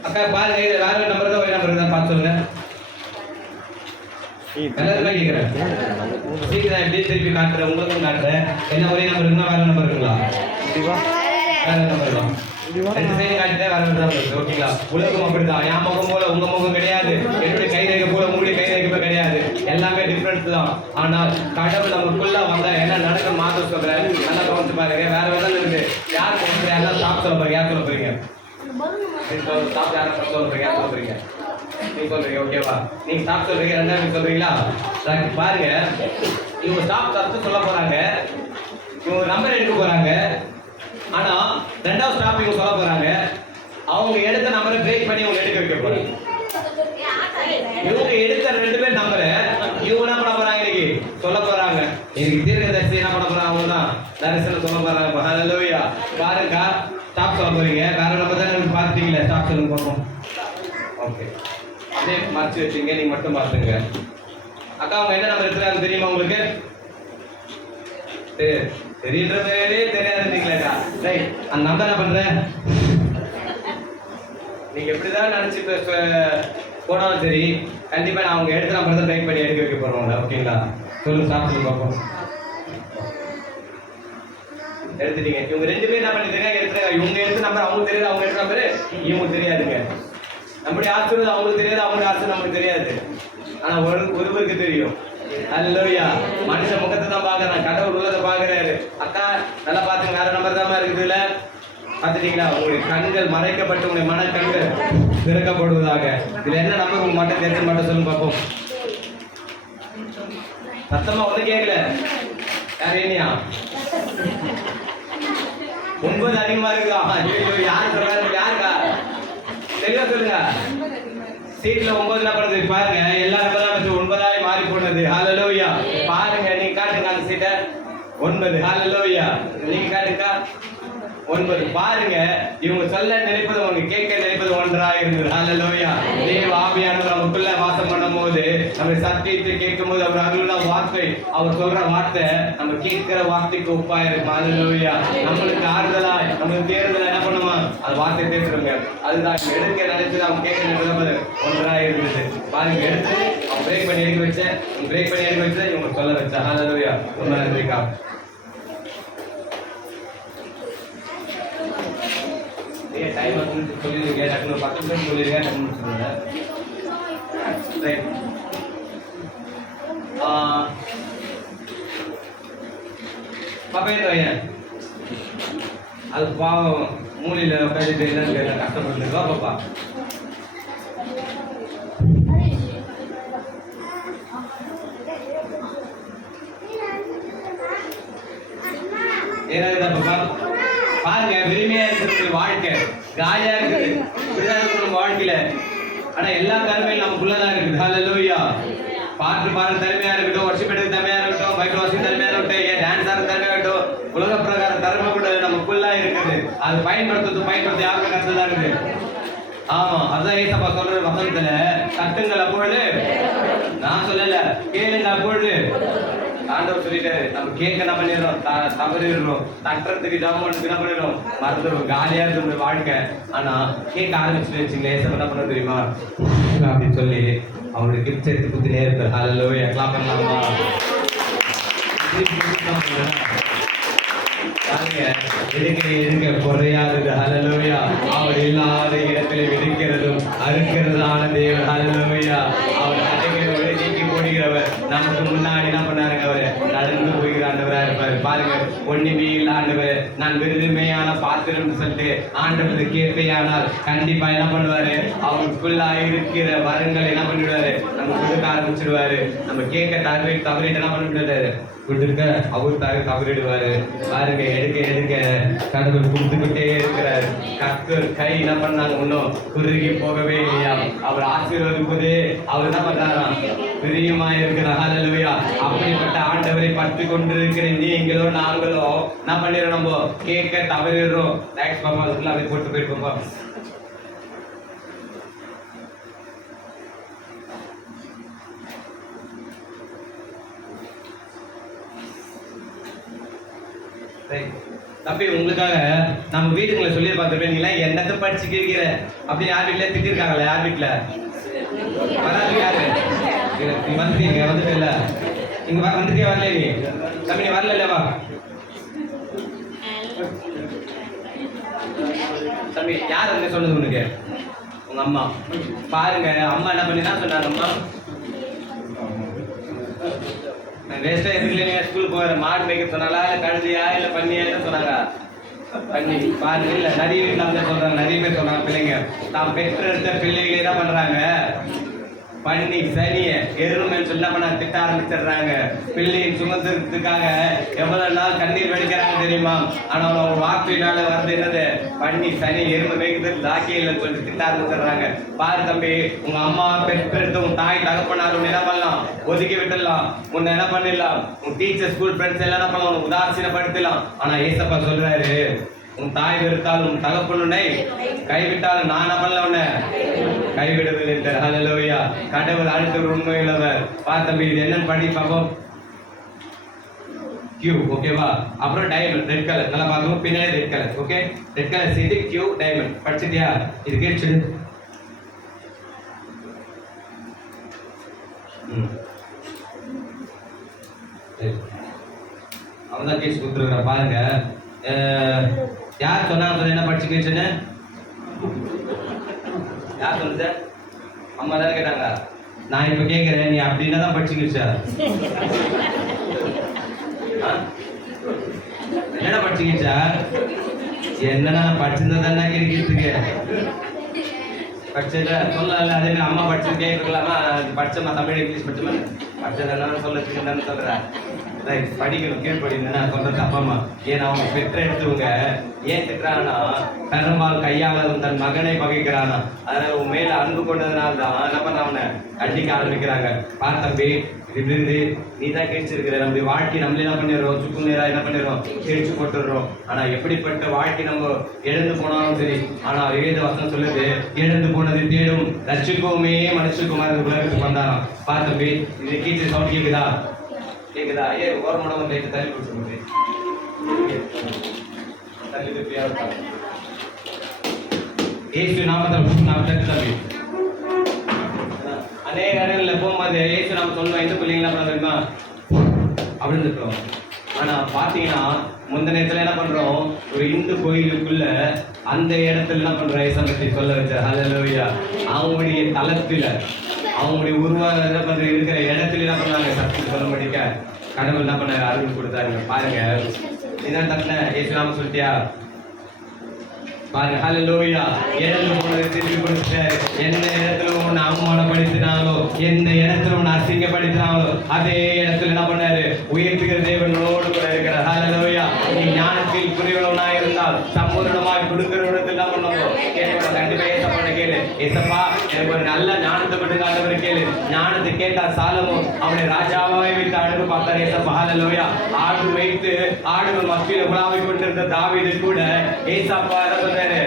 அக்கா பாருங்க இது வேற நம்பர் தான் ஒரே நம்பர் தான் பார்த்து சொல்லுங்க. எல்லாருமே கேட்குறேன் சீக்கிரம் எப்படி திருப்பி காட்டுறேன் உங்களுக்கும் காட்டுறேன் என்ன ஒரே நம்பர் இருக்குன்னா வேற நம்பர் இருக்குங்களா? வேற நம்பர் தான் ரெண்டு சைடு காட்டிட்டே வேற நம்பர் இருக்கு ஓகேங்களா உலகம் அப்படிதான். என் முகம் போல உங்க முகம் கிடையாது. என்னுடைய கை ரேகை போல உங்களுடைய கை ரேகை கிடையாது எல்லாமே டிஃப்ரெண்ட் தான். ஆனால் கடவுள் நமக்குள்ள வந்தா என்ன நடக்கும் மாத்த சொல்றேன் நல்லா கவனிச்சு பாருங்க. வேற வேற இருக்கு. யார் சொல்றீங்க எல்லாம் ஸ்டாப் சொல்ல போறீங்க யார் சொல்ல போறீங்க ஸ்டாப் யார் சொல்ல போறீங்க யார் சொல்ல போறீங்க நீங்க சொல்றீங்க ஓகேவா நீங்க ஸ்டாப் சொல்றீங்க ரெண்டாவது நீங்க சொல்றீங்களா? right, பாருங்க. இவங்க ஸ்டாப் கருத்து சொல்ல போறாங்க. இவங்க நம்பர் எடுக்க போறாங்க. ஆனா ரெண்டாவது ஸ்டாப் இவங்க சொல்ல போறாங்க. அவங்க எடுத்த நம்பரை பிரேக் பண்ணி இவங்க எடுக்க வைக்க போறாங்க. இவங்க எடுத்த ரெண்டு பேர் நம்பரை இவங்க என்ன பண்ண போறாங்க இன்னைக்கு சொல்ல போறாங்க இன்னைக்கு தீர்க்கதரிசி என்ன பண்ண போறாங்க அவங்க தான் தரிசனம் சொல்ல போறாங்க. மகாலோயா பாருங்கக்கா ஸ்டாப் சொல்ல போறீங்க. வேற நம்பர் தான் நீங்க பாத்துட்டீங்களா ஸ்டாப் சொல்லுங்க பார்ப்போம். ஓகே அப்படியே மறைச்சு வச்சீங்க நீங்க மட்டும் பார்த்துங்க. அக்கா அவங்க என்ன நம்பர் இருக்கிறாங்க தெரியுமா உங்களுக்கு? தெ- தெரியுன்றதே தெரியாதுங்களா ரைட் அந்த நம்பர் என்ன பண்றேன் நீங்க எப்படிதான் நினைச்சு இப்ப போனாலும் சரி கண்டிப்பா நான் அவங்க எடுத்து நம்பர் தான் ட்ரை பண்ணி எடுக்க வைக்க போறோம்ல. ஓகேங்களா சொல்லுங்க சாப்பிட்டு பார்ப்போம். எடுத்துட்டீங்க இவங்க ரெண்டு பேரும் என்ன பண்ணிருக்காங்க எடுத்துறாங்க இவங்க எடுத்த நம்பர் அவங்களுக்கு தெரியாது. அவங்க எடுத்த நம்பர் இவங்களுக்கு தெரியாதுங்க. நம்முடைய ஆசிரியர் அவங்களுக்கு தெரியாது. அவங்களுடைய ஆசிரியர் நமக்கு தெரியாது. ஆனா ஒரு ஒருவருக்கு தெரியும். அல்லோயா மனுஷ முகத்தை தான் பாக்குறான் கடவுள் உள்ளதை பாக்குறாரு அக்கா நல்லா பாத்துங்க வேற நம்பர் தான் இருக்குதுல்ல பாத்துட்டீங்களா உங்களுடைய கண்கள் மறைக்கப்பட்டு உங்களுடைய மன கண்கள் திறக்கப்படுவதாக. இதுல என்ன நம்பர் உங்க மட்டும் தெரிஞ்ச மட்டும் சொல்லுங்க பார்ப்போம். சத்தமா ஒண்ணு கேட்கல யார் ஏனியா ஒன்பது அதிகமா இருக்குதா ஐயோ யாரு சொல்றாரு? யாருக்கா? தெளிவா சொல்லுங்க. சீட்ல ஒன்பது என்ன பண்ணுது பாருங்க எல்லா நம்பரும் வச்சு ஒன்பதாய் மாறி போனது. ஹalleluya பாருங்க நீங்க காட்டுங்க அந்த சீட்டை. ஒன்பது. ஹalleluya நீங்க காட்டுங்க. ஒன்பது. பாருங்க இவங்க சொல்ல நினைப்பது அவங்க கேட்க நினைப்பது ஒன்றா இருந்தது ஹalleluya தேவ ஆவியானவர் நமக்குள்ள பண்ணும்போது நம்ம சத்தியத்தை கேட்கும் போது அவர் அருள வார்த்தை அவர் சொல்ற வார்த்தை நம்ம கேட்கிற வார்த்தைக்கு ஒப்பா இருக்கும் ஹalleluya. நம்மளுக்கு ஆறுதலா நம்மளுக்கு தேர்தல் என்ன பண்ணுமா? அது வார்த்தை பேசுறோங்க அதுதான் எடுக்க நினைச்சு அவங்க கேட்க நினைப்பது ஒன்றா இருந்தது. பாருங்க எடுத்து அவன் பிரேக் பண்ணி எடுக்க வச்சேன் பிரேக் பண்ணி எடுக்க வச்சேன் இவங்க சொல்ல வச்சேன் ஹalleluya. ரொம்ப நன்றிக்கா டைம் வந்து சொல்லிடுங்க டக்குனு பத்து நிமிஷம் சொல்லிடுங்க டக்குனு சொல்லுங்க ரைட் பப்பையன் வையன் பையன் அது பாவம் மூலையில் உட்காந்துட்டு என்னன்னு தெரியல கஷ்டப்பட்டுருக்கா பாப்பா? ஏதாவது பாப்பா. பாருங்க விரும்பியா இருக்கிறது வாழ்க்கை காயா இருக்குது இப்படிதான் இருக்கும் நம்ம வாழ்க்கையில ஆனா எல்லா திறமையும் நமக்குள்ளதான் இருக்குது ஹalleluya பாடல் திறமையா இருக்கட்டும் வருஷம் எடுக்க திறமையா இருக்கட்டும் பைபிள் வாசிக்க திறமையா இருக்கட்டும் ஏன் டான்ஸ் ஆடுற திறமையா இருக்கட்டும் உலக பிரகாரம் திறமை கூட நமக்குள்ள இருக்குது. அது பயன்படுத்துறது பயன்படுத்த யாருக்கும் கருத்து தான் இருக்கு ஆமா அதான் ஏசப்பா சொல்ற வசனத்துல. தட்டுங்கள் அப்பொழுது நான் சொல்லல கேளுங்க அப்பொழுது ஆண்டவர் சொல்லிட்டாரு நம்ம கேட்க என்ன பண்ணிடுறோம் த- தவறிடுறோம். தட்டுறதுக்கு ஜாமம் பண்ணுறதுக்கு என்ன பண்ணிடுறோம்? மறந்துடும் காலியா இருக்கு வாழ்க்கை. ஆனா கேட்க ஆரம்பிச்சுட்டு வச்சுங்களேன் ஏசப்பா என்ன பண்ண தெரியுமா? அப்படின்னு சொல்லி அவனுடைய கிப்ஸ் எடுத்து குத்தி நேர்த்து ஹலோ எல்லாம் பண்ணலாமா? எடுக்க குறையாதது ஹalleluya அவர் இல்லாத இடத்துல விடுக்கிறதும் அறுக்கிறதான தேவன். ஹalleluya அவர் அடைக்கிறவரை நீக்கி போடுகிறவர். நமக்கு முன்னாடி என்ன பண்ணாருங்க அவரு நடந்து போகிற ஆண்டவரா இருப்பாரு பாருங்க ஒண்ணுமே இல்ல ஆண்டவர் நான் விருதுமையான பாத்திரம் சொல்லிட்டு ஆண்டவர் கேட்பையானால் கண்டிப்பா என்ன பண்ணுவாரு? அவருக்குள்ள இருக்கிற வரங்கள் என்ன பண்ணிடுவாரு? நம்ம கொடுக்க ஆரம்பிச்சிடுவாரு. நம்ம கேட்க தவறி தவறிட்டு என்ன பண்ணிவிடுறாரு கொடுத்துருக்க அவர் தர தவறிடுவாரு பாருங்க எடுக்க எடுக்க. கடவுள் கொடுத்துக்கிட்டே இருக்கிறார். கர்த்தர் கை என்ன பண்ணாங்க? ஒன்றும் குறுகி போகவே இல்லையா? அவர் ஆசீர்வதிப்பதே அவர் என்ன பண்றாராம். பிரியமா இருக்கிற ஹalleluya. அப்படிப்பட்ட ஆண்டவரை பற்றி கொண்டிருக்கிற நீங்களோ நாங்களோ என்ன பண்ணிடுறோம் நம்ம? கேட்க தவறிடுறோம். தேங்க்ஸ் பாப்பா. அதுக்குள்ள அதை போட்டு போயிருக்கோம் தம்பி உங்களுக்காக நம்ம வீட்டுக்குள்ள சொல்லி பார்த்துருப்பேன். நீ எல்லாம் என்னத்தை படிச்சு கேட்கிற அப்படின்னு யார் வீட்டுல திட்டிருக்காங்களே யார் வீட்டுல வராது யாரு? நீ வந்துட்டீங்க வந்துட்டு இல்ல. இங்க வா வந்துட்டே வரல நீ. தம்பி நீ வரல வா. தம்பி யார் வந்து சொன்னது உனக்கு? உங்க அம்மா. பாருங்க அம்மா என்ன பண்ணி தான் சொன்னாங்க அம்மா? நான் வேஸ்டா எதுக்கு நீங்க ஸ்கூல் போகிற மாடு மேய்க்க சொன்னாலா இல்ல கழுதியா இல்ல பண்ணியா? என்ன சொன்னாங்க பண்ணி பாரு இல்ல நிறைய வீட்டுல வந்து சொல்றாங்க. நிறைய பேர் சொன்னாங்க பிள்ளைங்க. தான் பெற்றெடுத்த பிள்ளைகளே தான் பண்றாங்க. பண்ணி சனிய எருமைன்னு சொல்ல பண்ண திட்ட ஆரம்பிச்சிடுறாங்க. பிள்ளையை சுமந்துறதுக்காக எவ்வளவு நாள் கண்ணீர் வெடிக்கிறாங்க தெரியுமா? ஆனால் அவங்க வார்த்தையினால வருது என்னது? பண்ணி சனி எருமை மேய்க்கிறது தாக்கியில் சொல்லி திட்ட ஆரம்பிச்சிடுறாங்க. பாரு தம்பி உங்க அம்மா பெற்றெடுத்து உன் தாய் தகப்பனார் உன்னை என்ன பண்ணலாம்? ஒதுக்கி விட்டுடலாம். உன்னை என்ன பண்ணிடலாம்? உன் டீச்சர் ஸ்கூல் ஃப்ரெண்ட்ஸ் எல்லாம் என்ன பண்ணலாம்? உனக்கு உதாசீனப்படுத்தலாம். ஆனா ஏசப்பா சொல்றாரு உன் தாய் வெறுத்தால் உன் தகப்பனுனை கைவிட்டால் நான் என்ன பண்ணல உன்னை. கைவிடுவதில்லை என்றார். ஹalleluya கடவுள் அடுத்த ஒரு உண்மையுள்ளவர் பா தம்பி இது என்னன்னு படி பார்ப்போம். கியூ ஓகேவா அப்புறம் டைமண்ட் ரெட் கலர் நல்லா பார்க்கணும் பின்னாடி red colour okay red colour சேர்த்து கியூ டைமண்ட் படிச்சிட்டியா? இது கேட்டுடு ம். சரி. அவன் தான் கேஸ் கொடுத்துருக்குற பாருங்க யார் சொன்னாங்க என்ன படிச்சு கேச்சுன்னு யார் சொல்லுது? அம்மா தானே கேட்டாங்க. நான் இப்ப கேட்குறேன் நீ அப்படின்னா தான் படிச்சு கிச்சா என்னடா படிச்சு என்னடா நான் படிச்சிருந்தா தானே படிச்சத சொல்லல அதே மாதிரி அம்மா படிச்சது கேட்கலாமா படிச்சமா தமிழ் இங்கிலீஷ் படிச்சமா படிச்சதெல்லாம் என்ன சொல்றதுக்கு என்னன்னு சொல்றேன் ரைட் படிக்கணும் கீழ்ப்படின்னு நான் சொல்றது அப்பா அம்மா ஏன்னா அவங்க பெற்ற எடுத்துவங்க ஏன் திட்டுறான்னா பெருமாள் கையாளரும் தன் மகனை பகைக்கிறானா அதனால உன் மேல அன்பு கொண்டதுனால தான் என்ன பண்ண அவனை? கண்டிக்க ஆரம்பிக்கிறாங்க. பார் தம்பி இது இருந்து நீ தான் கேச்சிருக்கிற நம்முடைய வாழ்க்கை நம்மளே என்ன பண்ணிடுறோம்? சுக்கு நேரா என்ன பண்ணிடுறோம்? கிழிச்சு போட்டுடுறோம். ஆனா எப்படிப்பட்ட வாழ்க்கை நம்ம எழுந்து போனாலும் சரி ஆனா வேத வசனம் சொல்லுது எழுந்து போனது தேடும் ரட்சிக்கவுமே மனுஷகுமார் உலகத்துக்கு வந்தாராம் பார் தம்பி இது கீச்சு சவுண்ட் கேக்குதா? கேக்குதா? ஏ ஓரமான வந்து லைட்டு தள்ளி கொடுத்து தள்ளி திருப்பியா ஏசு நாமத்தில் நாம் தம்பி. அநேக இடங்கள்ல போகும்போது ஏசு நாம சொல்லுவோம் எந்த பிள்ளைங்களா பண்ண தெரியுமா? அப்படின்னு இருக்கோம் ஆனா பாத்தீங்கன்னா முந்த நேரத்துல என்ன பண்றோம்? ஒரு இந்து கோயிலுக்குள்ள அந்த இடத்துல என்ன பண்றோம்? ஏசா பத்தி சொல்ல வச்ச ஹalleluya அவங்களுடைய தளத்துல அவங்களுடைய உருவாக என்ன பண்ற இருக்கிற இடத்துல என்ன பண்ணாங்க? சத்தியம் சொல்ல முடிக்க கடவுள் என்ன பண்ணாரு அருள் கொடுத்தாருங்க பாருங்க. இதான் தட்டின ஏசு நாம சொல்லிட்டியா? பாருங்க. லோவியா இழந்து போனதை திருப்பி கொடுத்தாரு எந்த இடத்துல உன்னை அவமானப்படுத்தினாலோ எந்த இடத்துல உன்னை அசிங்கப்படுத்தினாலோ அதே இடத்துல என்ன பண்ணாரு? உயர்த்துகிற தேவனோடு கூட இருக்கிறார். ஹalleluya நீ ஞானத்தில் புரியவனாக இருந்தால் சம்பூர்ணமாய் கொடுக்கிற இடத்துல என்ன பண்ணுவோம் ஏசப்பா எனக்கு ஒரு நல்ல ஞானத்தை மட்டும் ஆண்டவர் கேளு. ஞானத்தை கேட்டா சாலமும் அவனை ராஜாவாய் வைத்து அழகு பார்த்தார் ஏசப்பா. ஹalleluya ஆடு வைத்து ஆடுகள் மத்தியில உலாவை கொண்டிருந்த தாவீது கூட ஏசப்பா என்ன சொன்னாரு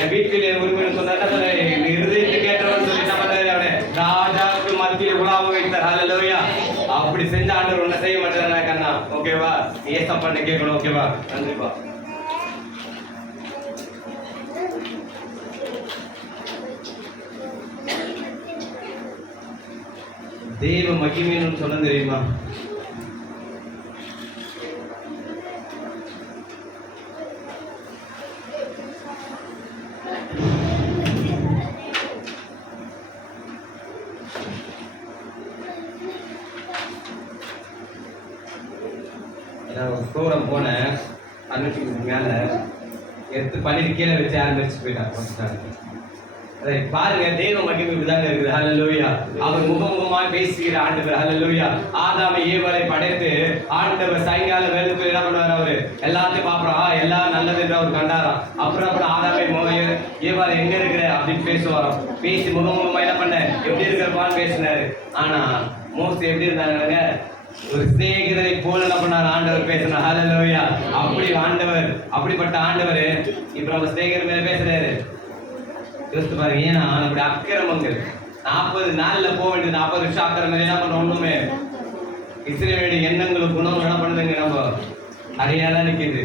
என் வீட்டில் என் உரிமையில் சொன்னா சொன்னாரு என் இருதயத்தை கேட்டவன் சொல்லி என்ன பண்ணாரு அவனை? ராஜாவுக்கு மத்தியில உலாவை வைத்தார். ஹalleluya அப்படி செஞ்ச ஆண்டவர் ஒன்ன செய்ய மாட்டாரா கண்ணா? ஓகேவா ஏசப்பாட்ட கேட்கணும்? ஓகேவா நன்றிப்பா. தெய்வ மகிமைன்னு சொன்ன தெரியுமா நான் ஒரு போனேன் அன்னைக்கு மேல எடுத்து பண்ணிட்டு கீழே வச்சு ஆரம்பிச்சு போயிட்டான் கொஞ்ச நாளைக்கு. பாருங்க தேவ மகிமை இப்படிதாங்க இருக்குது. ஹalleluya அவர் முகமுகமாய் பேசுகிற ஆண்டவர். ஹalleluya ஆதாமை ஏவாளை படைத்து ஆண்டவர் சாயங்காலம் வேலைக்கு என்ன பண்ணுவார் அவரு? எல்லாத்தையும் பாக்குறோம் எல்லாம் நல்லது என்று அவர் கண்டாராம் அப்புறம் அப்புறம் ஆதாமை மோ- ஏவாள் எங்க இருக்கிற? அப்படின்னு பேசுவாராம். பேசி முகமுகமா என்ன பண்ண? எப்படி இருக்கிறப்பான்னு பேசினாரு. ஆனா மோஸ்ட் எப்படி இருந்தாங்க ஒரு சிநேகிதரை போல என்ன பண்ணார்? ஆண்டவர் பேசினார். ஹalleluya அப்படி ஆண்டவர் அப்படிப்பட்ட ஆண்டவர் இப்ப நம்ம சிநேகிதர் மேல பேசுறாரு. யோசித்து பாருங்க ஏன்னா நம்முடைய அக்கிரமங்கள். நாற்பது நாளில் போக வேண்டிய நாற்பது வருஷம் அக்கிரமம் என்ன பண்ண ஒண்ணுமே? இஸ்ரேலுடைய எண்ணங்களும் குணம் என்ன பண்ணுதுங்க நம்ம? நிறையா தான் நிற்கிது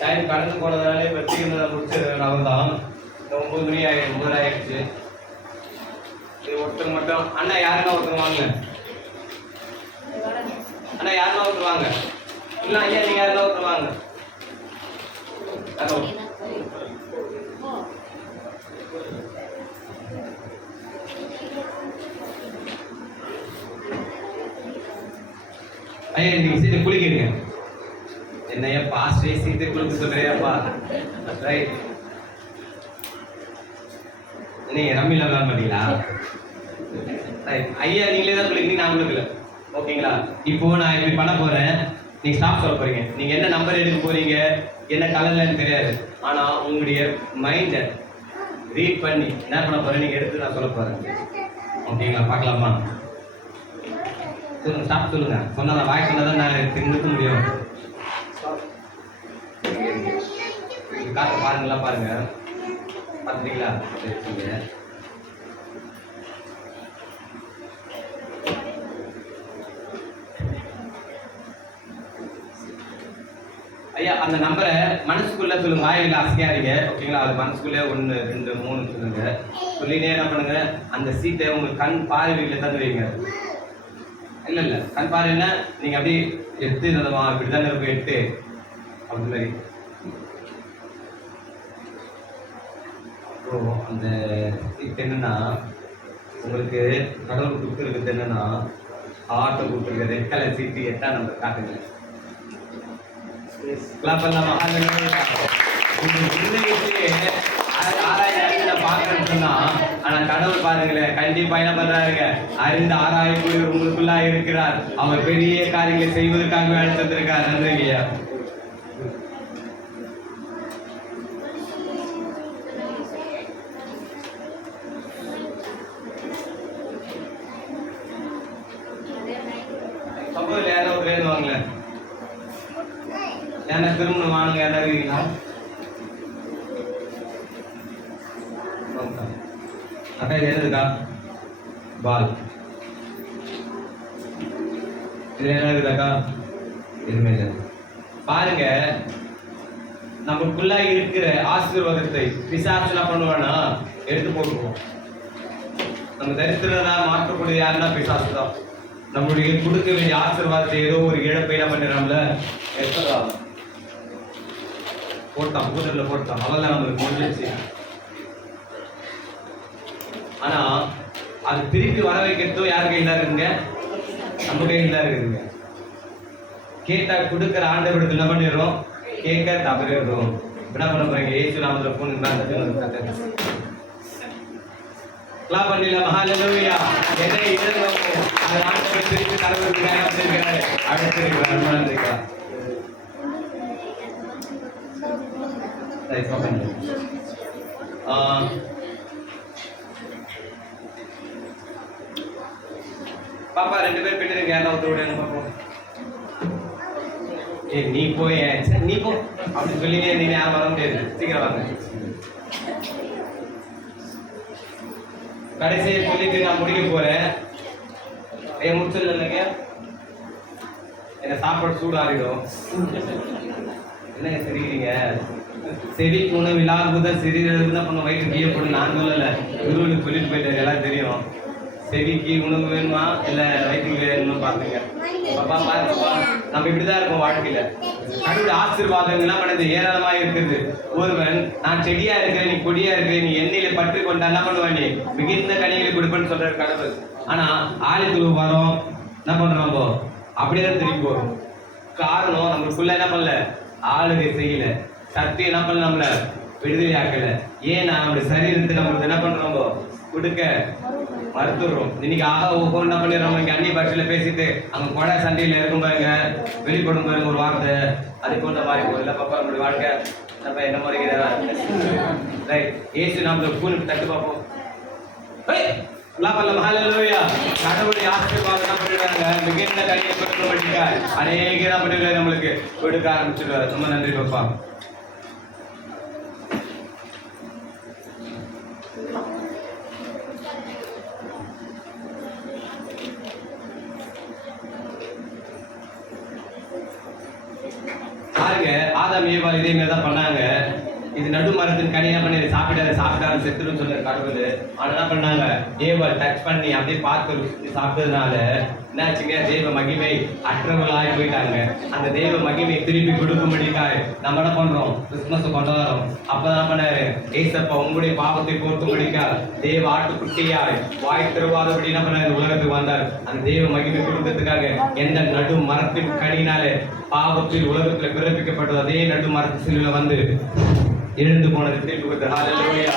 டைம் கடந்து போனதுனால இப்போ சீக்கிரம் முடிச்சது நான் ஒம்பது மணி ஆகி ஒம்பது ஆயிடுச்சு. இது ஒருத்தர் மட்டும் அண்ணா யாருன்னா ஒருத்தர் வாங்க? அண்ணா யாருன்னா ஒருத்தர் வாங்க? இல்லை ஐயா நீங்கள் யாருன்னா ஒருத்தர் வாங்க ஹலோ ஐயா நீங்க சீட்டு குளிக்கிறீங்க என்னையா பாஸ்டே சீட்டு குளிக்க சொல்றியாப்பா ரைட் நீங்க ரம்மில விளாட மாட்டீங்களா ரைட் ஐயா நீங்களே தான் குளிக்கிறீங்க நான் குளிக்கல ஓகேங்களா இப்போ நான் இப்படி பண்ண போறேன் நீங்க ஸ்டாப் சொல்ல போறீங்க. நீங்க என்ன நம்பர் எடுக்க போறீங்க? என்ன கலர்லன்னு தெரியாது. ஆனா உங்களுடைய மைண்டை ரீட் பண்ணி என்ன பண்ண போகிறேன் நீங்க எடுத்து நான் சொல்ல போறேன். ஓகேங்களா? பார்க்கலாமா? சொல்லுங்க ஸ்டாப் சொல்லுங்க. சொன்னா வாய் சொன்னதான் நான் நிறுத்த முடியும். இது பாருங்களா பாருங்க. பார்த்துட்டீங்களா? சரி சொல்லுங்கள் ஐயா அந்த நம்பரை மனசுக்குள்ள சொல்லுங்க. வாயில அசையாதீங்க ஓகேங்களா? அது மனசுக்குள்ளே ஒன்று ரெண்டு மூணு சொல்லுங்க. சொல்லினே என்ன பண்ணுங்க? அந்த சீட்டை உங்க கண் பார்வையில் தந்து வைங்க. இல்லை இல்லை. கண் பார்வைன்னா நீங்கள் அப்படியே எட்டு தடவை இப்படி தானே இருக்கும் எட்டு அப்படி மாதிரி. அப்புறம் அந்த சீட் என்னன்னா உங்களுக்கு கடவுள் கொடுத்துருக்கிறது என்னன்னா ஆட்டோ கொடுத்துருக்க ரெட் கலர் சீட்டு எட்டாம் நம்பர் காட்டுங்க கிளாப் பண்ணலாமா ஹalleluya உங்க இருதயத்திலே ஆ- ஆராய்ச்சி நான் பார்க்கறேன்னு சொன்னா ஆனா கடவுள் பாருங்களேன் கண்டிப்பா என்ன பண்றாருங்க? அறிந்து ஆராய்ப்பு உங்களுக்குள்ளா இருக்கிறார். அவர் பெரிய காரியங்களை செய்வதற்காக வேலை தந்திருக்கார் நன்றிங்கய்யா சம்பவத்தில் யாரோ ஒரு வேணும் வாங்களேன் ஏன்னா திருமணம் வாங்க யாராவது இருக்கீங்களா அக்கா இது என்னதுக்கா பால். இது என்ன இருக்குதாக்கா எதுவுமே இல்லை. பாருங்க நமக்குள்ள இருக்கிற ஆசீர்வாதத்தை பிசாசு என்ன பண்ணுவானா எடுத்து போட்டுருவோம் நம்ம தரித்திரனா மாற்றக்கூடிய யாருன்னா பிசாசு தான். நம்மளுடைய கொடுக்க வேண்டிய ஆசீர்வாதத்தை ஏதோ ஒரு இழப்பை என்ன பண்ணிடுறோம்ல? எடுத்துடலாம் போட்டான் கூட்டத்தில் போட்டான். அவெல்லாம் நம்மளுக்கு முடிஞ்சிச்சு ஆனா அது திருப்பி வர வைக்கிறதோ யார் கையில் இருக்குங்க? நம்ம கையில் தான் இருக்குதுங்க கேட்டா கொடுக்கிற ஆண்டவர் என்ன பண்ணிடுறோம்? கேட்க தவறிடுறோம். என்ன பண்ண போறீங்க? ஏசு நாமத்துல போன் கிளாப் பண்ணிடலாம்? ஹalleluya எதை இழந்தோமோ அது ஆண்டவர் திருப்பி தரவருக்கு நேரம் வந்திருக்கிறாரு அடுத்திருக்கிறார் வந்திருக்கிறார் சரி stop பண்ணுங்க. பாப்பா ரெண்டு பேர் போயிட்டு கேரளா ஒருத்தர் விடுங்க பாப்போம் ஏ நீ போய் நீ போ. அப்படின்னு சொல்லி நீ யாரும் வர முடியாது. சீக்கிரம் வாங்க. கடைசியை சொல்லிட்டு நான் முடிக்க போறேன். ஏன் முடிச்சிடல இல்லைங்க. என்ன சாப்பாடு சூடாறிடும். என்னங்க சிரிக்கிறீங்க? செவி உணவு இல்லாத சிறிது என்ன பண்ண வயிற்று வியப்படும் நான் சொல்லலை குருவனுக்கு சொல்லிட்டு போயிட்டாரு எல்லாம் தெரியும். செடிக்கு உணவு வேணுமா? இல்ல வயிற்றுக்கு வேணுமா பாத்துங்க. பாப்பா பாருங்கப்பா நம்ம இப்படிதான் இருக்கோம் வாழ்க்கையில. கடவுள் ஆசீர்வாதம் என்ன ஏராளமா இருக்குது. ஒருவன் நான் செடியா இருக்கிறேன் நீ கொடியா இருக்கிறேன் நீ எண்ணெயில பற்றி கொண்டா என்ன பண்ணுவான்? நீ மிகுந்த கனிகளை கொடுப்பேன்னு சொல்ற கடவுள். ஆனா ஆளுக்குழு வரோம். என்ன பண்றோம் நம்ம? அப்படியே திரும்பி போறோம். காரணம் நம்மளுக்குள்ள என்ன பண்ணல? ஆளுகை செய்யல. சக்தி என்ன பண்ணல நம்மள? விடுதலை ஆக்கல ஏன்னா நம்மளுடைய சரீரத்தை நம்மளுக்கு என்ன பண்றோம் கொடுக்க. மறுத்துடுறோம். இன்னைக்கு ஆக ஓஹோ என்ன பண்ணிடுறோம்? இங்க அந்நிய பாஷையில பேசிட்டு அங்க கொடை சண்டையில இருக்கும் பாருங்க. வெளிப்படும் பாருங்க ஒரு வார்த்தை. அது போன்ற மாதிரி போகல பாப்பா நம்மளுடைய வாழ்க்கை. நம்ம என்ன முறைகிறதா ரைட். ஏசு நம்ம கூலுக்கு தட்டு பார்ப்போம். ஏய், கடவுளுடைய ஆசீர்வாதம் பண்ணிடுறாங்க? மிகுந்த கனியை கொடுக்கும்படிக்கா அநேக என்ன பண்ணிடுறாரு நம்மளுக்கு. கொடுக்க ஆரம்பிச்சிடுவாரு ரொம்ப நன்றி பாப்பா. மாதம் இதே மாதிரி தான் பண்ணாங்க. இது நடு மரத்தின் கனியா பண்ணி இதை சாப்பிடாத சாப்பிடாத செத்துருன்னு சொன்ன கடவுள். ஆனா என்ன பண்ணாங்க தேவ டச் பண்ணி அப்படியே பார்த்து சாப்பிட்டதுனால என்னாச்சுங்க? தெய்வ மகிமை அற்றவர்களாகி போயிட்டாங்க. அந்த தெய்வ மகிமை திருப்பி கொடுக்கும்படிக்காய் நம்ம என்ன பண்றோம்? கிறிஸ்துமஸ் கொண்டாடுறோம் அப்பதான் பண்ணாரு? ஏசப்பா உங்களுடைய பாவத்தை போர்த்தும்படிக்கா தேவ ஆட்டுக்குட்டியாய் வாய் திருவாதபடி என்ன பண்ணாரு? உலகத்துக்கு வந்தார். அந்த தெய்வ மகிமை கொடுக்கறதுக்காக எந்த நடு மரத்தின் கனினாலே பாவத்தில் உலகத்துல பிறப்பிக்கப்பட்டது. அதே நடு மரத்து சிலுவில வந்து எழுந்து போனது திருப்பி கொடுத்தார் ஹalleluya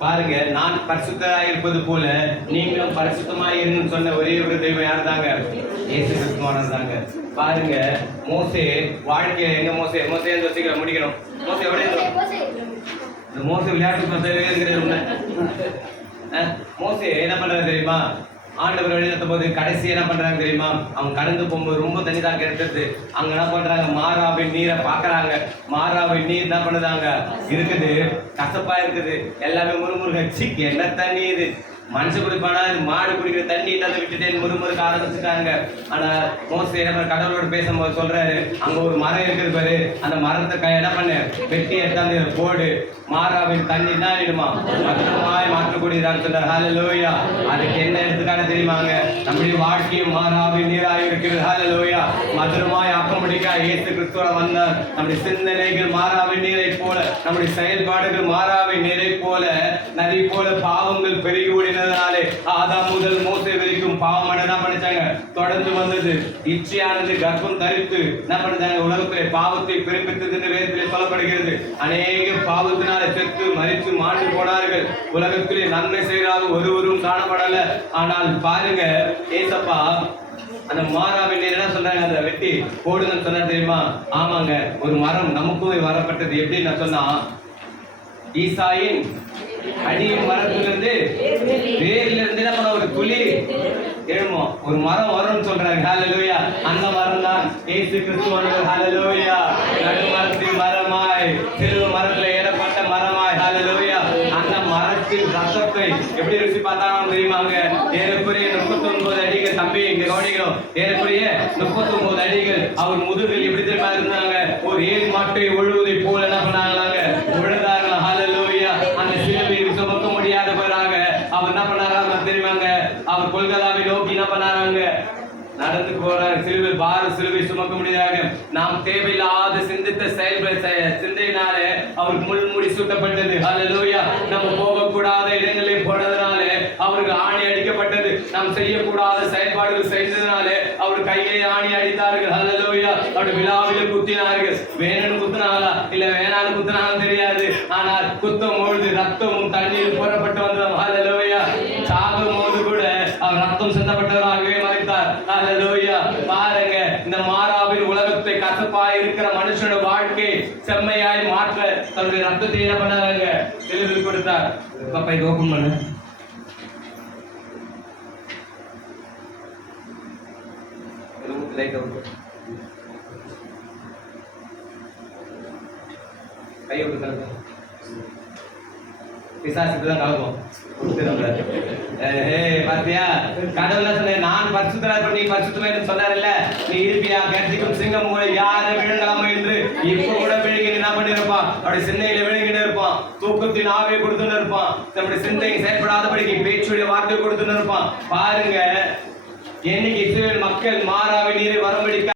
பாருங்க நான் பரிசுத்தரா இருப்பது போல நீங்களும் பரிசுத்தமா இருன்னு சொன்ன ஒரே ஒரு தெய்வம் யார் தாங்க இயேசு கிறிஸ்துவானவர் தாங்க பாருங்க மோசே வாழ்க்கையில எங்க மோசே? மோசே இந்த சீக்கிரம் முடிக்கணும். மோசே எவ்வளவு இந்த மோசே விளையாட்டு மோசேங்கிறது மோசே என்ன பண்றாரு தெரியுமா? ஆண்டவர் வழிநடத்தும் போது கடைசி என்ன பண்றாங்க தெரியுமா? அவங்க கடந்து போகும்போது ரொம்ப தண்ணி தான் கிடைத்தது அங்க என்ன பண்றாங்க? மாறாவின் நீரை பாக்குறாங்க மாறாவின் நீர் என்ன பண்ணுதாங்க? இருக்குது கசப்பா இருக்குது. எல்லாமே முறுமுறுக. சிக் என்ன தண்ணி இது? மனுஷன் குடிப்பானா? இது மாடு குடிக்கிற தண்ணி இல்லாத விட்டுட்டேன் முறுமுறுக்க ஆரம்பிச்சுட்டாங்க. ஆனா மோஸ்ட்லி என்ன கடவுளோட பேசும்போது சொல்றாரு அங்க ஒரு மரம் இருக்குது பாரு அந்த மரத்தை கை என்ன பண்ணு? வெட்டி எடுத்தாந்து போடு. மாறாவின் தண்ணி தான் வேணுமா? மதுரமாய் மாற்றக்கூடியதான் சொன்னார் லோயா அதுக்கு என்ன எடுத்துக்கான தெரியுமாங்க? நம்முடைய வாழ்க்கையும் மாறாவின் நீராய் இருக்கிறது. லோயா மதுரமாய் ஆக்கும்படிக்கா ஏற்று கிறிஸ்துவோட வந்தார். நம்முடைய சிந்தனைகள் மாறாவின் நீரை போல நம்முடைய செயல்பாடுகள் மாறாவின் நீரை போல நதி போல பாவங்கள் பெருகி ஓடினதுனாலே ஆதா முதல் மோசை வரைக்கும் பாவம் என்ன பண்ணிச்சாங்க தொடர்ந்து வந்தது இச்சையானது கர்ப்பம் தரித்து என்ன பண்ணிச்சாங்க உலகத்திலே பாவத்தை பிறப்பித்தது வேதத்திலே சொல்லப்படுகிறது. அநேக பாவத்தினால செத்து மறித்து மாண்டு போனார்கள். உலகத்திலே நன்மை செய்கிறார்கள் ஒருவரும் காணப்படல. ஆனால் பாருங்க ஏசப்பா அந்த மாறா நீர் என்ன சொல்றாங்க? அதை வெட்டி போடுங்கன்னு சொன்னா தெரியுமா? ஆமாங்க ஒரு மரம் நமக்கும் வரப்பட்டது. எப்படின்னு நான் சொன்னா ஈசாயின் அடி மரத்துல இருந்து வேர்ல இருந்து என்ன பண்ண ஒரு துளி? எழுமோ ஒரு மரம் வரும்னு சொல்றாங்க. ஹalleluya அந்த மரம் தான் இயேசு கிறிஸ்துவானவர் ஹalleluya நடுமரத்தின் மரமாய் சிலுவை மரத்துல ஏறப்பட்ட மரமாய். ஹalleluya அந்த மரத்தின் ரத்தத்தை எப்படி ருசி பார்த்தாலும் தெரியுமாங்க? ஏறக்குறைய முப்பத்தி ஒன்பது அடிகள். தம்பி இங்க கவனிக்கிறோம் ஏறக்குறைய முப்பத்தி ஒன்பது அடிகள். அவர் முதுகில் எப்படி தெரியுமா இருந்தாங்க. ஒரு ஏழு மாட்டை ஒழுவதை போல என்ன பண்ணாங்களா விழுந்தார்களா ஹalleluya அந்த சிலுவையை சுமக்க முடியாதவராக அவர் என்ன பண்ணாராங்க தெரியுமாங்க அவர் கொல்கதாவை நோக்கி என்ன பண்ணாராங்க நடந்து போறாங்க சிலுவை சிலுவை சுமக்க முடியாது நாம் தேவையில்லாத சிந்தித்த செயல்கள் சிந்தையினால சிந்தையினாலே அவருக்கு முள்முடி சூட்டப்பட்டது. ஹalleluya நம்ம போகக்கூடாத இடங்களில் போனதுனால அவருக்கு ஆணி அடிக்கப்பட்டது. நாம் செய்யக்கூடாத செயல்பாடுகள் செய்ததுனால அவர் கையை ஆணி அடித்தார்கள். ஹalleluya அவர் விழாவில் குத்தினார்கள். வேணும்னு குத்தினாங்களா? இல்ல வேணாலும் குத்தினாலும் தெரியாது. ஆனால் குத்தம் பொழுது ரத்தமும் தண்ணீர் புறப்பட்டு வந்தோம் ஹalleluya சாகும் போது கூட அவர் ரத்தம் சிந்தப்பட்டவராகவே மறைத்தார் ஹalleluya பாருங்க இந்த மாறாவில் உலகத்தை கசப்பாய் இருக்கிற மனுஷனோட வாழ்க்கை செம்மையாய் மாற்ற தன்னுடைய ரத்தத்தை என்ன பண்ணாங்க தெளிவு கொடுத்தார். பாப்பா இது ஓபன் பண்ணு. இது கை விட்டு. கலக்கு பிசாசுக்கு தான் கலக்கும் கொடுத்துருங்க. ஏய் பாத்தியா? கடவுள சொன்ன நான் பரிசுத்தரா பண்ணி பரிசுத்தமே சொன்னார்ல. நீ இருப்பியா? கட்சிக்கும் சிங்கம் கூட யாரை விழுங்கலாமோ என்று. இப்ப கூட விழுங்கி என்ன பண்ணிருப்பான். அவருடைய சிந்தையில விழுங்கிட்டு இருப்பான். தூக்கத்தின் ஆவியை கொடுத்துன்னு இருப்பான். நம்முடைய சிந்தை செயல்படாதபடிக்கு பேச்சுடைய வார்த்தை கொடுத்துன்னு இருப்பான். பாருங்க என்னைக்கு இஸ்ரேல் மக்கள் மாறாவை நீரை வரம்படிக்க